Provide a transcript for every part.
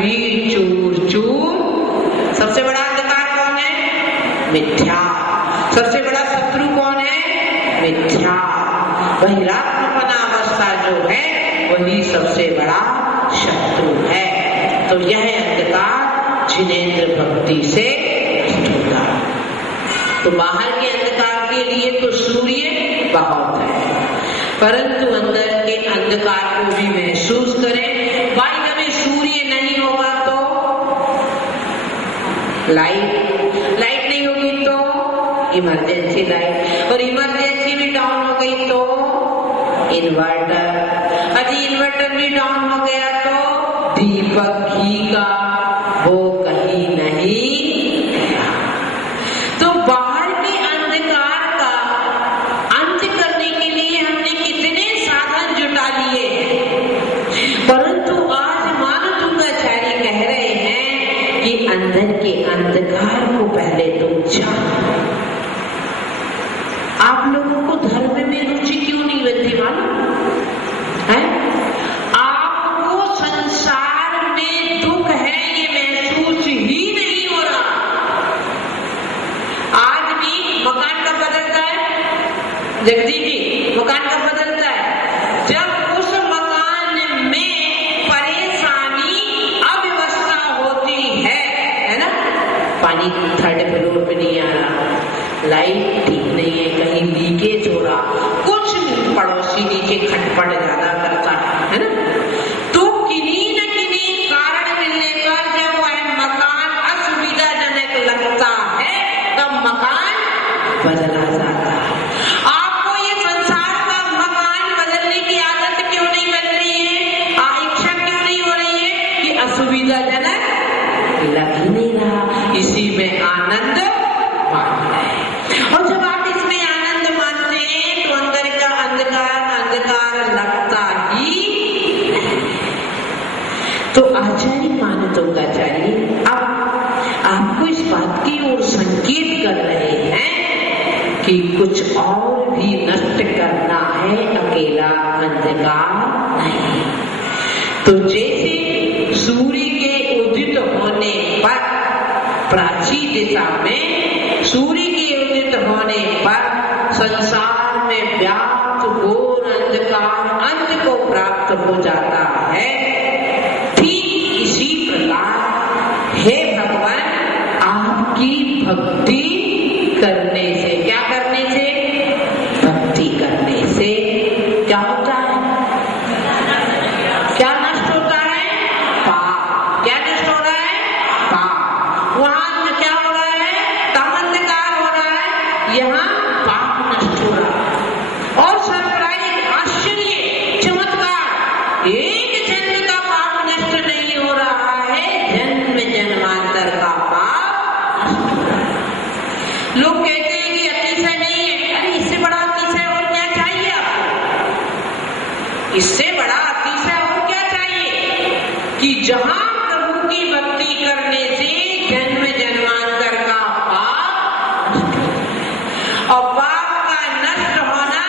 पृथ्वी चूर चूर। सबसे बड़ा अंधकार कौन है? मिथ्या। सबसे बड़ा शत्रु कौन है? मिथ्या। बहिरात्मपना अवस्था जो है वही सबसे बड़ा शत्रु है। तो यह अंधकार जिनेंद्र भक्ति से होता। तो बाहर के अंधकार के लिए तो सूर्य बहुत है, परंतु अंदर के अंधकार को भी महसूस करें। भाई हमें सूर्य नहीं होगा तो लाइट नहीं होगी तो इमरजेंसी लाइट, और इमरजेंसी भी डाउन हो गई तो इन्वर्टर, यदि इन्वर्टर भी डाउन हो गया तो दीपक घी का वो कहीं नहीं गया। तो बाहर के अंधकार का अंत करने के लिए हमने कितने साधन जुटा लिए हैं, परंतु आज मानव दुर्गाचार्य कह रहे हैं कि अंदर के अंधकार को पहले तुम जानो। आप लोगों को धर्म में रुचि क्यों नहीं बनती मालूम है? आपको संसार में दुख है ये महसूस ही नहीं हो रहा। आदमी मकान कब बदलता है? जगदीश जी, मकान कब बदलता है? जब उस मकान में परेशानी अव्यवस्था होती है ना? पानी 3rd फ्लोर पे नहीं आ रहा, लाइट ठीक नहीं है, कहीं लीकेज हो रहा, कुछ पड़ोसी नीचे खटपट ज्यादा करता है ना? तो किन्हीं न किन्हीं कारण मिलने पर जब वह मकान असुविधाजनक लगता है तब मकान बदला जाता है। आपको ये संसार का मकान बदलने की आदत क्यों नहीं बन रही है? इच्छा क्यों नहीं हो रही है? कि असुविधाजनक लग ही नहीं रहा, इसी में आनंद मान रहे हैं। और जब आप इसमें आनंद मानते हैं तो अंदर का अंधकार लगता ही। तो आचार्य मानवोंगाचार्य अब आपको इस बात की ओर संकेत कर रहे हैं कि कुछ और भी नष्ट करना है, अकेला अंधकार नहीं। तो जैसे सूर्य के उदित होने पर प्राची दिशा में सूर्य के उदित होने पर संसार में व्याप्त घोर अंधकार अंत को प्राप्त हो जाता है, ठीक इसी प्रकार हे भगवान आपकी भक्ति करने से, क्या करने से? भक्ति करने से क्या होता है? क्या नष्ट होता है? पाप। क्या नष्ट हो रहा है? पाप। वहां क्या हो रहा है? तमंधकार हो रहा है, यहाँ पाप नष्ट हो रहा है। और सरप्राइज, आश्चर्य, चमत्कार, एक जन्म का पाप नष्ट नहीं हो रहा है, जन्म जन्मांतर का पाप नष्ट हो रहा है। लोग कहते हैं कि अतिशय नहीं है, अरे इससे बड़ा अतिशय और क्या चाहिए आपको? इससे बड़ा अतिशय और क्या चाहिए कि जहां प्रभु की भक्ति करने से जन्म जन्मांतर का पाप नष्ट हो जाए। और पाप का नष्ट होना,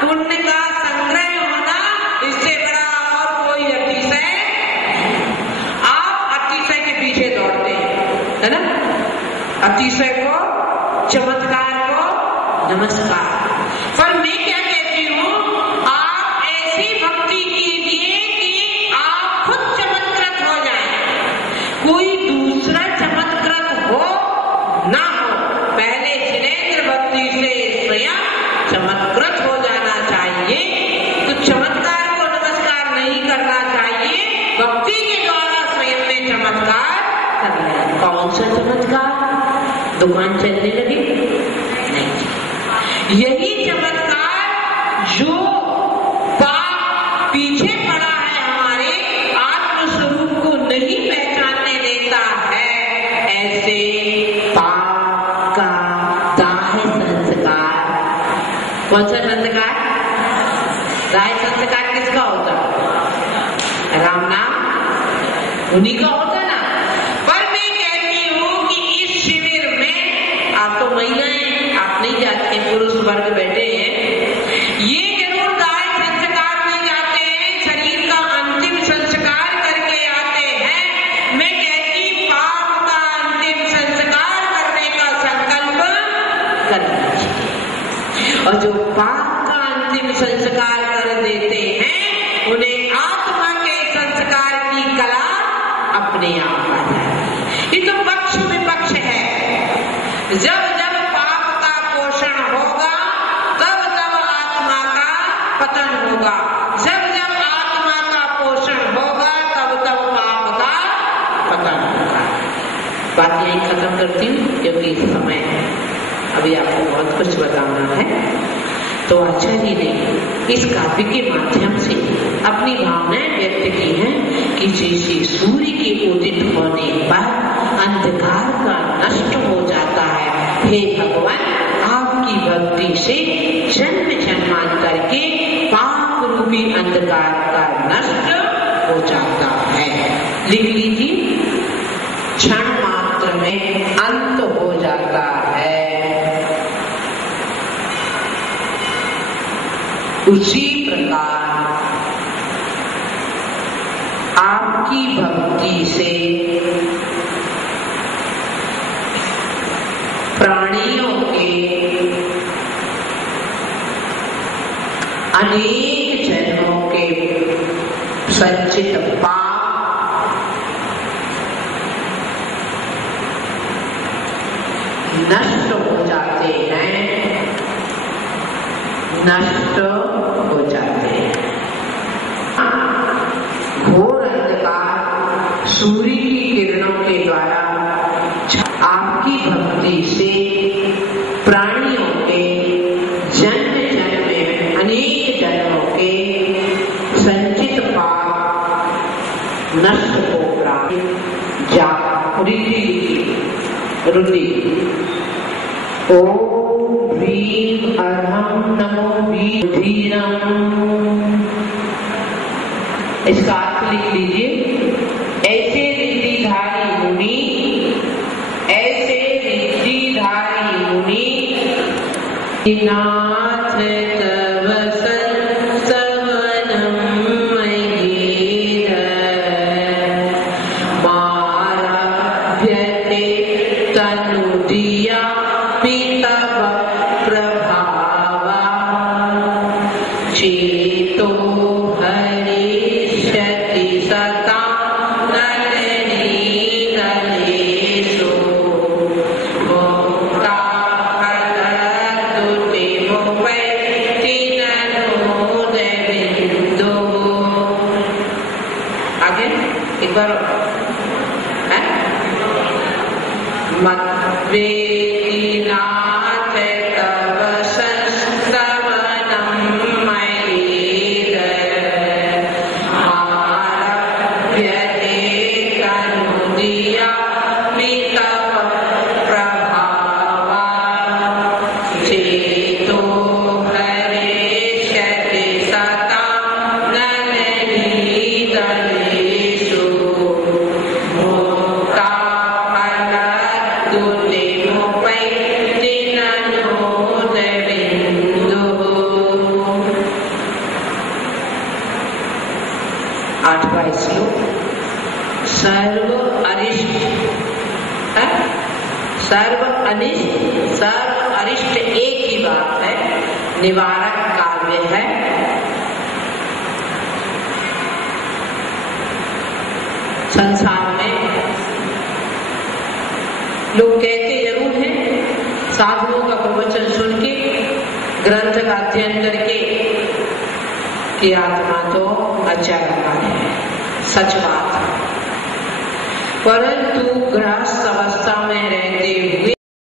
पुण्य का संग्रह होना, इससे बड़ा और कोई अतिशय। आप अतिशय के पीछे दौड़ते हैं, है ना? अतिशय को, चमत्कार को नमस्कार। पर मैं क्या कहती हूँ, आप ऐसी भक्ति कीजिए कि आप खुद चमत्कृत हो जाएं, कोई दूसरा चमत्कृत हो ना हो। पहले जिनेंद्र भक्ति से स्वयं चमत्कृत हो जाना चाहिए। तो चमत्कार को नमस्कार नहीं करना चाहिए, भक्ति के द्वारा स्वयं में चमत्कार करना है। कौन सा चमत्कार? दुकान चलने लगी? नहीं। यही चमत्कार जो पाप पीछे पड़ा है, हमारे आत्मस्वरूप को नहीं पहचानने देता है, ऐसे पाप का दाह संस्कार। कौन सा संस्कार? दाह संस्कार किसका होता? राम नाम उन्हीं का होता ना। पर मैं कहती हूँ कि इस शिविर में आप तो महिलाएं, आप नहीं जाते, पुरुष वर्ग बैठे हैं, ये जरूर दाह संस्कार में जाते हैं, शरीर का अंतिम संस्कार करके आते हैं, और जो पाप का अंतिम संस्कार कर देते हैं उन्हें आत्मा के संस्कार की कला अपने आप आ जाए। ये तो पक्ष विपक्ष है। जब जब पाप का पोषण होगा तब तब आत्मा का पतन होगा, जब जब आत्मा का पोषण होगा तब तब पाप का पतन होगा। बात यही खत्म करती हूँ क्योंकि समय है, अभी आपको बहुत कुछ बताना है। तो आचार्य ने इस काव्य के माध्यम से अपनी भावनाएं व्यक्त की हैं कि जैसे सूर्य के उदित होने पर अंधकार का नष्ट हो जाता है, हे भगवान आपकी भक्ति से जन्म जन्मांतर के पाप रूपी अंधकार का नष्ट हो जाता है। लिख लीजिए, क्षण मात्र में अंत हो जाता है। उसी प्रकार आपकी भक्ति से प्राणियों के अनेक जन्मों के संचित पाप नष्ट हो जाते हैं, नष्ट हो जाते हैं। घोर अंधकार सूर्य की किरणों के द्वारा आपकी भक्ति से प्राणियों के जन्म जन्म में अनेक जन्मों के संचित पाप नष्ट हो प्राप्त जा रुद्धि। ओम ह्रीं अर्हं नमो वीरम। इसका अर्थ लिख लीजिए, ऐसे रिद्धिधारी मुनि, ऐसे रिद्धिधारी मुनि नाथ तव संस्तवनं मयीर मारभ्यते तनुधिया तव प्रभावा चेतो हरिष्यति सता नलिनीतलेषु मुक्ता फलतु ते मुपैति ननोदबिन्दुः। आगे एक बार मद्वेदिनाथ तव संस्तवनं मयीर आरभ्यते तनुधिया तव प्रभावा चेतो हरिष्यति सता नलिनीतलेषु मुक्ता फलतु ते मुपैति ननोदबिन्दुः। आठवां श्लोक। सर्व अरिष्ट है, सर्व अनिष्ट, सर्व अरिष्ट एक ही बात है, निवारक काव्य है। संसार में लोग कहते जरूर हैं, साधुओं का प्रवचन सुन के, ग्रंथ का अध्ययन करके कि आत्मा तो अचरता है, सच बात। परंतु गृहस्थ अवस्था में रहते हुए